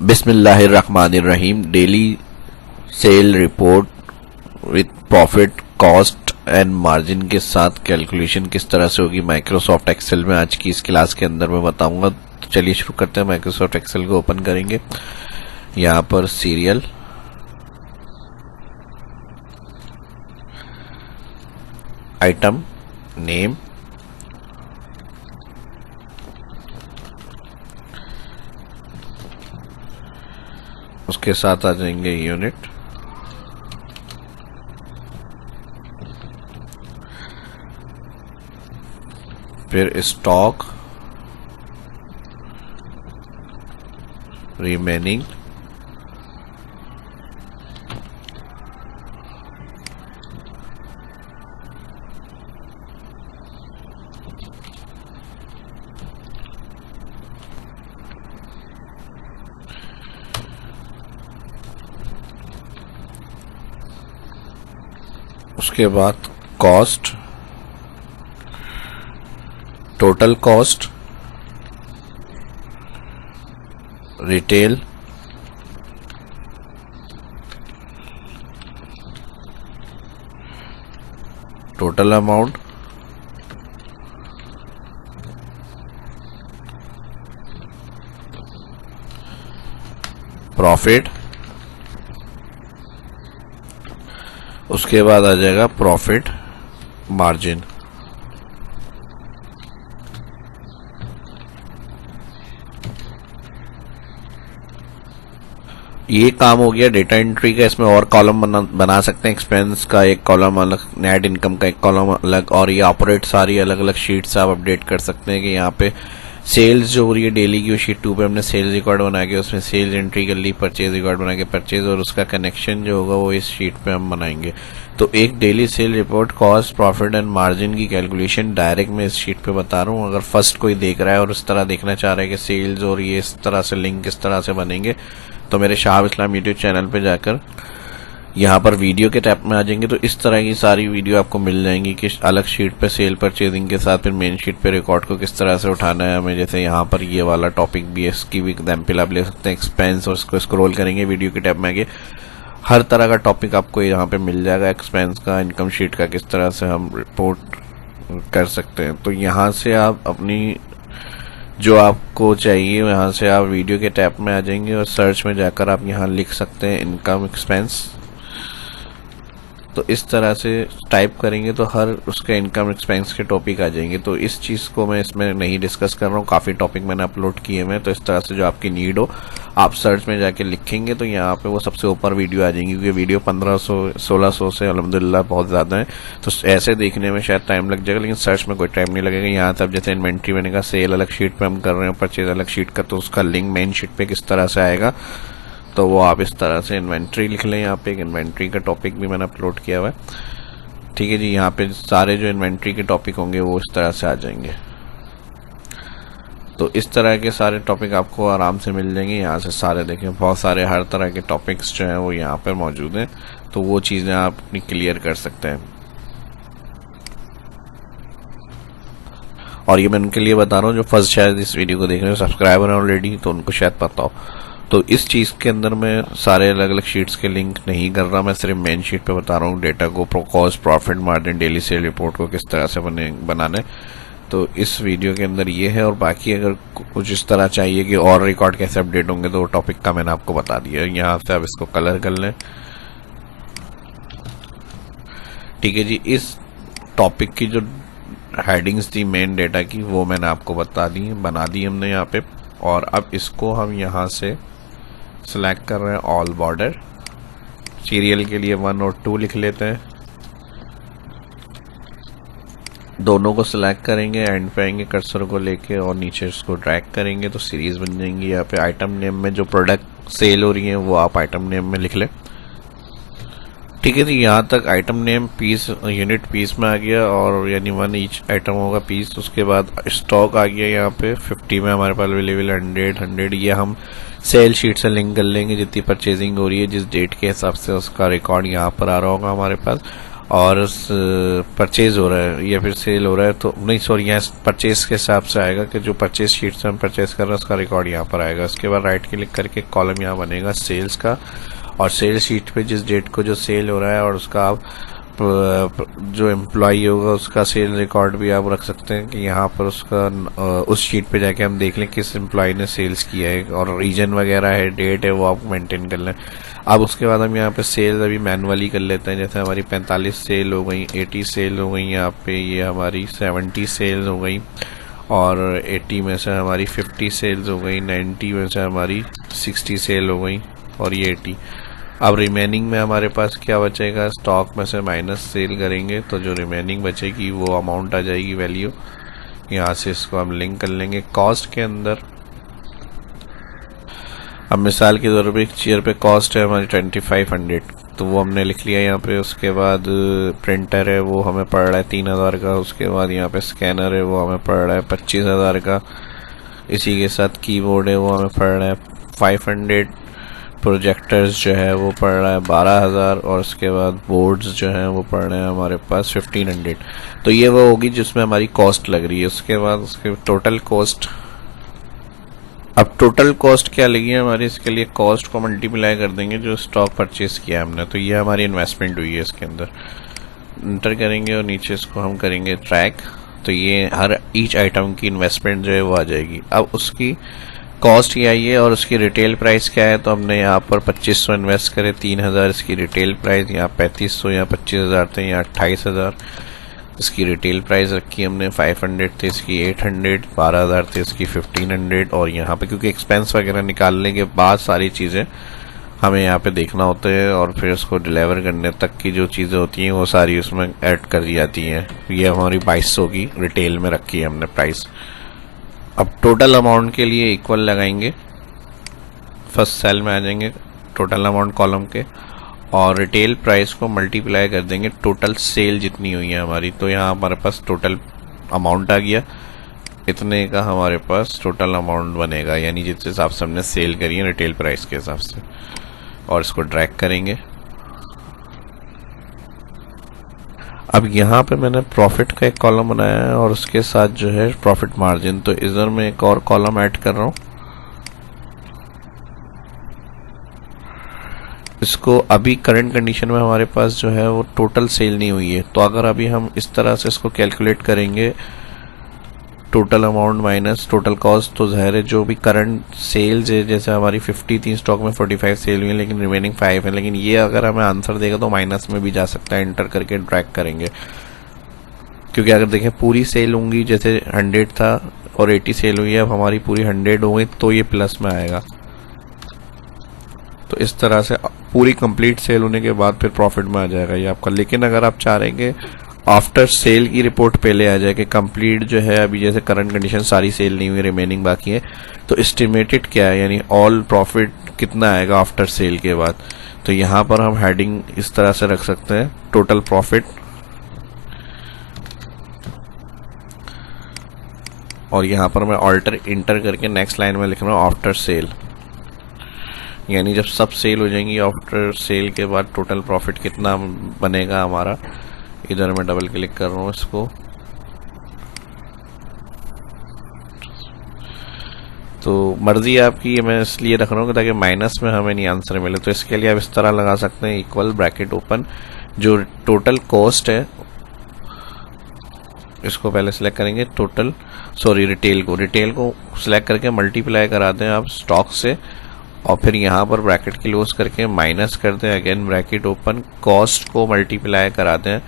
बिस्मिल्लाहिर्रहमानिर्रहीम। Daily cell report with profit, cost and margin के साथ कैलकुलेशन किस तरह से होगी माइक्रोसॉफ्ट एक्सेल में आज की इस क्लास के अंदर मैं बताऊंगा। तो चलिए शुरू करते हैं। माइक्रोसॉफ्ट एक्सेल को ओपन करेंगे। यहाँ पर सीरियल, आइटम नेम, उसके साथ आ जाएंगे यूनिट, फिर स्टॉक, रिमेनिंग, उसके बाद cost, total cost, retail, total amount, profit, उसके बाद आ जाएगा प्रॉफिट मार्जिन। ये काम हो गया डेटा एंट्री का। इसमें और कॉलम बना सकते हैं। एक्सपेंस का एक कॉलम अलग, नेट इनकम का एक कॉलम अलग, और ये ऑपरेट सारी अलग अलग शीट्स आप अपडेट कर सकते हैं कि यहाँ पे सेल्स जो हो रही है डेली की, वो शीट 2 पे हमने सेल्स रिकॉर्ड बना के उसमें सेल्स एंट्री कर ली, परचेज रिकॉर्ड बना के परचेज, और उसका कनेक्शन जो होगा वो इस शीट पे हम बनाएंगे। तो एक daily cell report, cost, profit and margin की कैलकुलेशन डायरेक्ट मैं इस शीट पे बता रहा हूँ। अगर फर्स्ट कोई देख रहा है और इस तरह देखना चाह रहा है कि सेल्स और ये इस तरह से लिंक किस तरह से बनेंगे, तो मेरे शाह इस्लाम यूट्यूब चैनल पे जाकर यहाँ पर वीडियो के टैब में आ जाएंगे तो इस तरह की सारी वीडियो आपको मिल जाएंगी कि अलग शीट पे सेल परचेजिंग के साथ फिर मेन शीट पे रिकॉर्ड को किस तरह से उठाना है हमें। जैसे यहाँ पर ये वाला टॉपिक भी है, इसकी भी एग्जाम्पल आप ले सकते हैं। एक्सपेंस, और इसको स्क्रॉल करेंगे वीडियो के टैब में आगे, हर तरह का टॉपिक आपको यहाँ पे मिल जाएगा। एक्सपेंस का, इनकम शीट का, किस तरह से हम रिपोर्ट कर सकते हैं। तो यहाँ से आप अपनी जो आपको चाहिए यहाँ से आप वीडियो के टैब में आ जाएंगे और सर्च में जाकर आप यहाँ लिख सकते हैं इनकम एक्सपेंस। तो इस तरह से टाइप करेंगे तो हर उसके इनकम एक्सपेंस के टॉपिक आ जाएंगे। तो इस चीज़ को मैं इसमें नहीं डिस्कस कर रहा हूँ, काफ़ी टॉपिक मैंने अपलोड किए हैं। तो इस तरह से जो आपकी नीड हो आप सर्च में जाके लिखेंगे तो यहाँ पे वो सबसे ऊपर वीडियो आ जाएंगी, क्योंकि वीडियो 1500-1600 से अल्हम्दुलिल्लाह बहुत ज़्यादा है। तो ऐसे देखने में शायद टाइम लग जाएगा, लेकिन सर्च में कोई टाइम नहीं लगेगा। यहाँ तब जैसे इन्वेंट्री बनेगा, सेल अलग शीट पे हम कर रहे हैं, परचेज अलग शीट का, तो उसका लिंक मेन शीट पे किस तरह से आएगा, तो वो आप इस तरह से इन्वेंट्री लिख लें। यहाँ पे एक इन्वेंट्री का टॉपिक भी मैंने अपलोड किया हुआ है, ठीक है जी। यहाँ पे सारे जो इन्वेंट्री के टॉपिक होंगे वो इस तरह से आ जाएंगे। तो इस तरह के सारे टॉपिक आपको आराम से मिल जाएंगे। यहाँ से सारे देखें, बहुत सारे हर तरह के टॉपिक्स जो हैं वो यहाँ पर मौजूद हैं। तो वो चीज़ें आप अपनी क्लियर कर सकते हैं। और ये मैं उनके लिए बता रहा हूँ जो फर्स्ट शायद इस वीडियो को देख रहे हो, सब्सक्राइबर हैं ऑलरेडी, तो उनको शायद पता हो। तो इस चीज़ के अंदर मैं सारे अलग अलग शीट्स के लिंक नहीं कर रहा, मैं सिर्फ मेन शीट पे बता रहा हूँ डेटा को, cost, profit, margin, daily cell report को किस तरह से बनाना है। तो इस वीडियो के अंदर ये है। और बाकी अगर कुछ इस तरह चाहिए कि और रिकॉर्ड कैसे अपडेट होंगे, तो वो टॉपिक का मैंने आपको बता दिया। यहाँ से आप इसको कलर कर लें, ठीक है जी। इस टॉपिक की जो हेडिंग्स थी मेन डेटा की, वो मैंने आपको बता दी, बना दी हमने यहाँ पे। और अब इसको हम यहाँ से सिलेक्ट कर रहे हैं ऑल बॉर्डर। सीरियल के लिए 1 और 2 लिख लेते हैं, दोनों को सिलेक्ट करेंगे, एंड पे आएंगे कर्सर को लेके और नीचे इसको ड्रैग करेंगे तो सीरीज बन जाएंगी। यहाँ पे आइटम नेम में जो प्रोडक्ट सेल हो रही है वो आप आइटम नेम में लिख लें, ठीक है जी। यहाँ तक item name piece, unit piece में आ गया, और यानी 1 ईच आइटम होगा पीस। उसके बाद स्टॉक आ गया यहाँ पे 50 में हमारे पास अवेलेबल 100। ये हम सेल शीट से लिंक कर लेंगे, जितनी परचेजिंग हो रही है जिस डेट के हिसाब से उसका रिकॉर्ड यहाँ पर आ रहा होगा हमारे पास। और परचेज हो रहा है या फिर सेल हो रहा है, तो नहीं सॉरी, यहाँ परचेज के हिसाब से आएगा कि जो परचेज शीट से हम परचेज कर रहे हैं उसका रिकॉर्ड यहाँ पर आएगा। उसके बाद राइट क्लिक करके कॉलम यहाँ बनेगा सेल्स का, और सेल शीट पे जिस डेट को जो सेल हो रहा है और उसका आप जो एम्प्लॉई होगा उसका सेल रिकॉर्ड भी आप रख सकते हैं कि यहाँ पर उसका उस शीट पे जाके हम देख लें किस एम्प्लॉय ने सेल्स किया है, और रीजन वगैरह है, डेट है, वो आप मेंटेन कर लें। अब उसके बाद हम यहाँ पे सेल्स अभी मैनुअली कर लेते हैं। जैसे हमारी 45 सेल हो गई, 80 सेल हो गई, यहाँ पे ये हमारी 70 सेल्स हो गई, और 80 में से हमारी 50 सेल्स हो गई, 90 में से हमारी 60 सेल हो गई, और ये 80। अब रिमेनिंग में हमारे पास क्या बचेगा, स्टॉक में से माइनस सेल करेंगे तो जो रिमेनिंग बचेगी वो अमाउंट आ जाएगी, वैल्यू। यहाँ से इसको हम लिंक कर लेंगे कॉस्ट के अंदर। अब मिसाल के तौर पे एक चेयर पे कॉस्ट है हमारी 2500, तो वो हमने लिख लिया यहाँ पे। उसके बाद प्रिंटर है वो हमें पड़ रहा है 3000 का। उसके बाद यहाँ पे स्कैनर है वो हमें पड़ रहा है 25,000 का। इसी के साथ कीबोर्ड है वो हमें पड़ रहा है 500। प्रोजेक्टर्स जो है वो पड़ रहा है 12,000, और उसके बाद बोर्ड्स जो हैं वो पड़ रहे हैं हमारे पास 1500। तो ये वो होगी जिसमें हमारी कॉस्ट लग रही है। उसके बाद उसके टोटल कॉस्ट, अब टोटल कॉस्ट क्या लगी है हमारी, इसके लिए कॉस्ट को मल्टीप्लाई कर देंगे जो स्टॉक परचेज किया हमने, तो ये हमारी इन्वेस्टमेंट हुई है। इसके अंदर इंटर करेंगे और नीचे इसको हम करेंगे ट्रैक, तो ये हर ईच आइटम की इन्वेस्टमेंट जो है वो आ जाएगी। अब उसकी कॉस्ट क्या आई है और उसकी रिटेल प्राइस क्या है, तो हमने यहाँ पर 2500 इन्वेस्ट करे, 3000 इसकी रिटेल प्राइस, यहाँ 3500, यहाँ 25,000 थे, यहाँ 28,000 इसकी रिटेल प्राइस रखी हमने, 500 थे इसकी 800, 12,000 थे इसकी 1500। और यहाँ पे क्योंकि एक्सपेंस वगैरह निकालने के बाद सारी चीज़ें हमें यहाँ पे देखना होता है, और फिर उसको डिलीवर करने तक की जो चीज़ें होती हैं वो सारी उसमें ऐड कर दी जाती हैं। ये हमारी 2200 की रिटेल में रखी है हमने प्राइस। अब टोटल अमाउंट के लिए इक्वल लगाएंगे, फर्स्ट सेल में आ जाएंगे टोटल अमाउंट कॉलम के, और रिटेल प्राइस को मल्टीप्लाई कर देंगे टोटल सेल जितनी हुई है हमारी। तो यहाँ हमारे पास टोटल अमाउंट आ गया, इतने का हमारे पास टोटल अमाउंट बनेगा, यानी जिस हिसाब से हमने सेल करी है रिटेल प्राइस के हिसाब से। और इसको ड्रैग करेंगे। अब यहाँ पे मैंने प्रॉफिट का एक कॉलम बनाया है और उसके साथ जो है प्रॉफिट मार्जिन, तो इधर मैं एक और कॉलम ऐड कर रहा हूँ। इसको अभी करंट कंडीशन में हमारे पास जो है वो टोटल सेल नहीं हुई है, तो अगर अभी हम इस तरह से इसको कैलकुलेट करेंगे total amount minus total cost, तो ज़ाहिर है जो भी करंट सेल्स है, जैसे हमारी 50 थी स्टॉक में, 45 सेल हुई है लेकिन रिमेनिंग 5 है, लेकिन ये अगर हमें आंसर देगा तो माइनस में भी जा सकता है। इंटर करके ड्रैग करेंगे, क्योंकि अगर देखें पूरी सेल होंगी, जैसे 100 था और 80 सेल हुई है, अब हमारी पूरी 100 हो गई तो ये प्लस में आएगा। तो इस तरह से पूरी कंप्लीट सेल होने के बाद फिर प्रॉफिट में आ जाएगा ये आपका। लेकिन अगर आप चाह रहे हैं कि आफ्टर सेल की रिपोर्ट पहले आ जाए कि कंप्लीट जो है, अभी जैसे करंट कंडीशन सारी सेल नहीं हुई, रिमेनिंग बाकी है, तो एस्टिमेटेड क्या है, यानी ऑल प्रॉफिट कितना आएगा आफ्टर सेल के बाद, तो यहाँ पर हम हेडिंग इस तरह से रख सकते हैं टोटल प्रॉफिट, और यहाँ पर मैं ऑल्टर इंटर करके नेक्स्ट लाइन में लिख रहा हूँ आफ्टर सेल, यानी जब सब सेल हो जाएंगी आफ्टर सेल के बाद टोटल प्रॉफिट कितना बनेगा हमारा। इधर मैं डबल क्लिक कर रहा हूँ इसको, तो मर्जी आपकी, ये मैं इसलिए रख रहा हूँ ताकि माइनस में हमें नहीं आंसर मिले। तो इसके लिए आप इस तरह लगा सकते हैं इक्वल ब्रैकेट ओपन, जो टोटल कॉस्ट है इसको पहले सिलेक्ट करेंगे, रिटेल को सिलेक्ट करके मल्टीप्लाई करा दें आप स्टॉक से, और फिर यहाँ पर ब्रैकेट क्लोज करके माइनस कर दें, अगेन ब्रैकेट ओपन, कॉस्ट को मल्टीप्लाई करा दें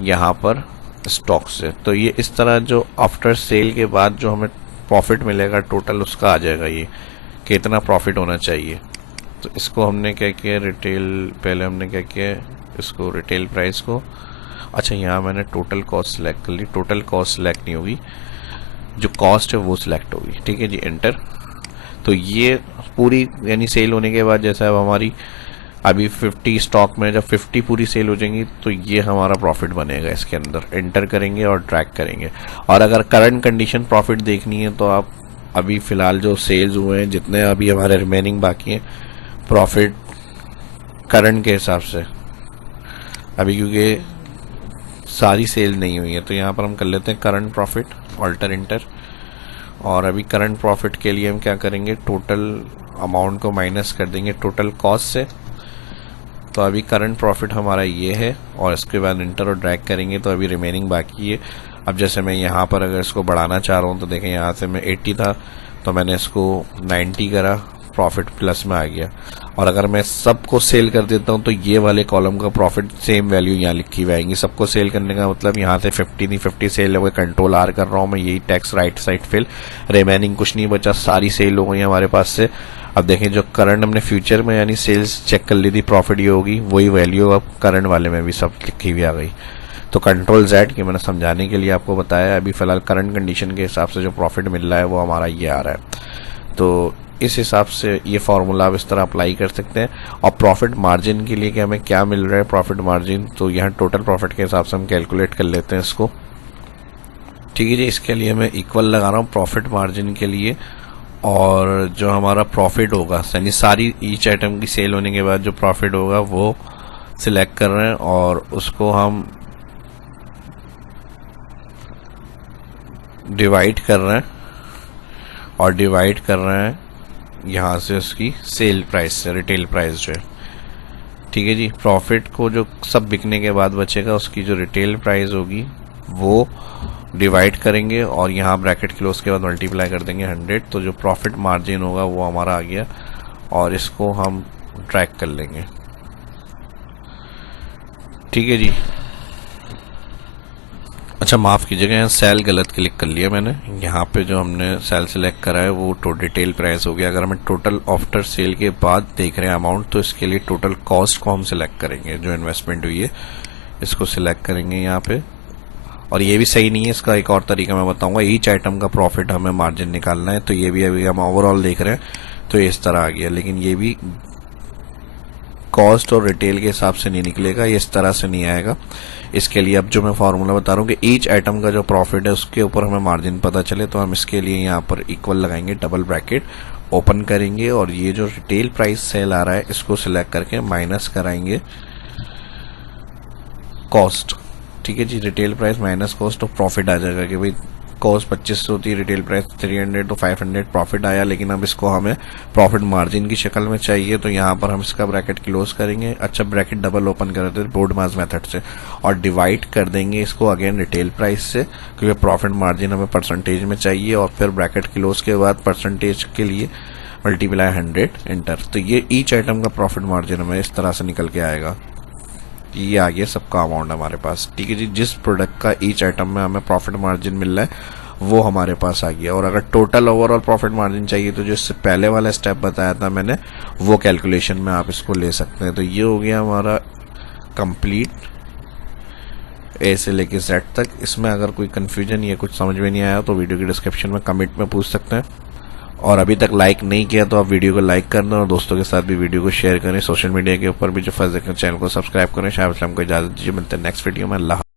यहाँ पर स्टॉक से। तो ये इस तरह जो आफ्टर सेल के बाद जो हमें प्रॉफिट मिलेगा टोटल, उसका आ जाएगा ये कितना प्रॉफिट होना चाहिए। तो इसको हमने क्या किया, रिटेल, पहले हमने क्या किया, इसको रिटेल प्राइस को, अच्छा यहाँ मैंने टोटल कॉस्ट सिलेक्ट कर ली, टोटल कॉस्ट सिलेक्ट नहीं होगी, जो कॉस्ट है वो सिलेक्ट होगी, ठीक है जी, एंटर। तो ये पूरी यानी सेल होने के बाद, जैसे अब हमारी अभी 50 स्टॉक में, जब 50 पूरी सेल हो जाएंगी तो ये हमारा प्रॉफिट बनेगा इसके अंदर। एंटर करेंगे और ट्रैक करेंगे। और अगर करंट कंडीशन प्रॉफिट देखनी है तो आप अभी फ़िलहाल जो सेल्स हुए हैं, जितने अभी हमारे रिमेनिंग बाकी हैं, प्रॉफिट करंट के हिसाब से, अभी क्योंकि सारी सेल नहीं हुई है। तो यहाँ पर हम कर लेते हैं करंट प्रॉफिट, ऑल्टर इंटर, और अभी करंट प्रॉफिट के लिए हम क्या करेंगे, टोटल अमाउंट को माइनस कर देंगे टोटल कॉस्ट से। तो अभी करंट प्रॉफिट हमारा ये है, और इसके बाद इंटर और ड्रैग करेंगे तो अभी रिमेनिंग बाकी है। अब जैसे मैं यहाँ पर अगर इसको बढ़ाना चाह रहा हूँ तो देखें, यहाँ से मैं 80 था तो मैंने इसको 90 करा, प्रॉफिट प्लस में आ गया। और अगर मैं सबको सेल कर देता हूँ तो ये वाले कॉलम का प्रॉफिट सेम वैल्यू यहाँ लिखी हुई आएंगी। सबको सेल करने का मतलब यहाँ से 50 नहीं 50 सेल हो गए, कंट्रोल आर कर रहा हूँ मैं, यही tax right side fill, remaining कुछ नहीं बचा, सारी सेल हो गई हमारे पास से। अब देखें जो करंट हमने फ्यूचर में यानी सेल्स चेक कर ली थी, प्रॉफिट ये होगी, वही वैल्यू अब करंट वाले में भी सब लिखी हुई आ गई। तो कंट्रोल जेड की मैंने समझाने के लिए आपको बताया। अभी फिलहाल करंट कंडीशन के हिसाब से जो प्रॉफिट मिल रहा है वो हमारा ये आ रहा है। तो इस हिसाब से ये फार्मूला आप इस तरह अप्लाई कर सकते हैं। और प्रॉफिट मार्जिन के लिए कि हमें क्या मिल रहा है प्रॉफिट मार्जिन, तो यहाँ टोटल प्रॉफिट के हिसाब से हम कैलकुलेट कर लेते हैं इसको। ठीक है जी, इसके लिए मैं इक्वल लगा रहा हूँ प्रॉफिट मार्जिन के लिए, और जो हमारा प्रॉफिट होगा यानी सारी ईच आइटम की सेल होने के बाद जो प्रॉफिट होगा वो सिलेक्ट कर रहे हैं, और उसको हम डिवाइड कर रहे हैं, और डिवाइड कर रहे हैं यहाँ से उसकी सेल प्राइस से, रिटेल प्राइस जो है। ठीक है जी, प्रॉफिट को जो सब बिकने के बाद बचेगा उसकी जो रिटेल प्राइस होगी वो डिवाइड करेंगे, और यहाँ ब्रैकेट क्लोज के बाद मल्टीप्लाई कर देंगे 100। तो जो प्रॉफिट मार्जिन होगा वो हमारा आ गया, और इसको हम ट्रैक कर लेंगे। ठीक है जी। अच्छा माफ़ कीजिएगा, यहाँ सेल गलत क्लिक कर लिया मैंने। यहाँ पे जो हमने सेल सेलेक्ट करा है वो डिटेल प्राइस हो गया। अगर हमें टोटल आफ्टर सेल के बाद देख रहे हैं अमाउंट, तो इसके लिए टोटल कॉस्ट को हम सिलेक्ट करेंगे, जो इन्वेस्टमेंट हुई है इसको सिलेक्ट करेंगे यहाँ पे। और ये भी सही नहीं है, इसका एक और तरीका मैं बताऊंगा। ईच आइटम का प्रॉफिट हमें मार्जिन निकालना है, तो ये भी अभी हम ओवरऑल देख रहे हैं तो इस तरह आ गया, लेकिन ये भी कॉस्ट और रिटेल के हिसाब से नहीं निकलेगा, ये इस तरह से नहीं आएगा। इसके लिए अब जो मैं फार्मूला बता रहा हूँ कि ईच आइटम का जो प्रॉफिट है उसके ऊपर हमें मार्जिन पता चले, तो हम इसके लिए यहाँ पर इक्वल लगाएंगे, डबल ब्रैकेट ओपन करेंगे, और ये जो रिटेल प्राइस सेल आ रहा है इसको सिलेक्ट करके माइनस कराएंगे कॉस्ट। ठीक है जी, रिटेल प्राइस माइनस कॉस्ट, तो प्रॉफिट आ जाएगा कि भाई कॉस्ट 2500 होती है, रिटेल प्राइस 300, तो 500 प्रॉफिट आया। लेकिन अब इसको हमें प्रॉफिट मार्जिन की शक्ल में चाहिए, तो यहाँ पर हम इसका ब्रैकेट क्लोज करेंगे। अच्छा, ब्रैकेट डबल ओपन कर देते हैं बोर्ड मास मेथड से, और डिवाइड कर देंगे इसको अगेन रिटेल प्राइस से, क्योंकि प्रॉफिट मार्जिन हमें परसेंटेज में चाहिए। और फिर ब्रैकेट क्लोज के बाद परसेंटेज के लिए मल्टीप्लाई 100 एंटर। तो ये ईच आइटम का प्रॉफिट मार्जिन हमें इस तरह से निकल के आएगा। ये आ गया सबका अमाउंट हमारे पास। ठीक है जी, जिस प्रोडक्ट का ईच आइटम में हमें प्रॉफिट मार्जिन मिल रहा है वो हमारे पास आ गया। और अगर टोटल ओवरऑल प्रॉफिट मार्जिन चाहिए तो जो इससे पहले वाला स्टेप बताया था मैंने, वो कैलकुलेशन में आप इसको ले सकते हैं। तो ये हो गया हमारा कंप्लीट ए से लेके जेड तक। इसमें अगर कोई कंफ्यूजन या कुछ समझ में नहीं आया तो वीडियो की डिस्क्रिप्शन में कमेंट में पूछ सकते हैं। और अभी तक लाइक नहीं किया तो आप वीडियो को लाइक कर दें, और दोस्तों के साथ भी वीडियो को शेयर करें। सोशल मीडिया के ऊपर भी जो फर्ज है, चैनल को सब्सक्राइब करें। शायद को इजाजत दीजिए, मिलते हैं नेक्स्ट वीडियो में। अल्लाह।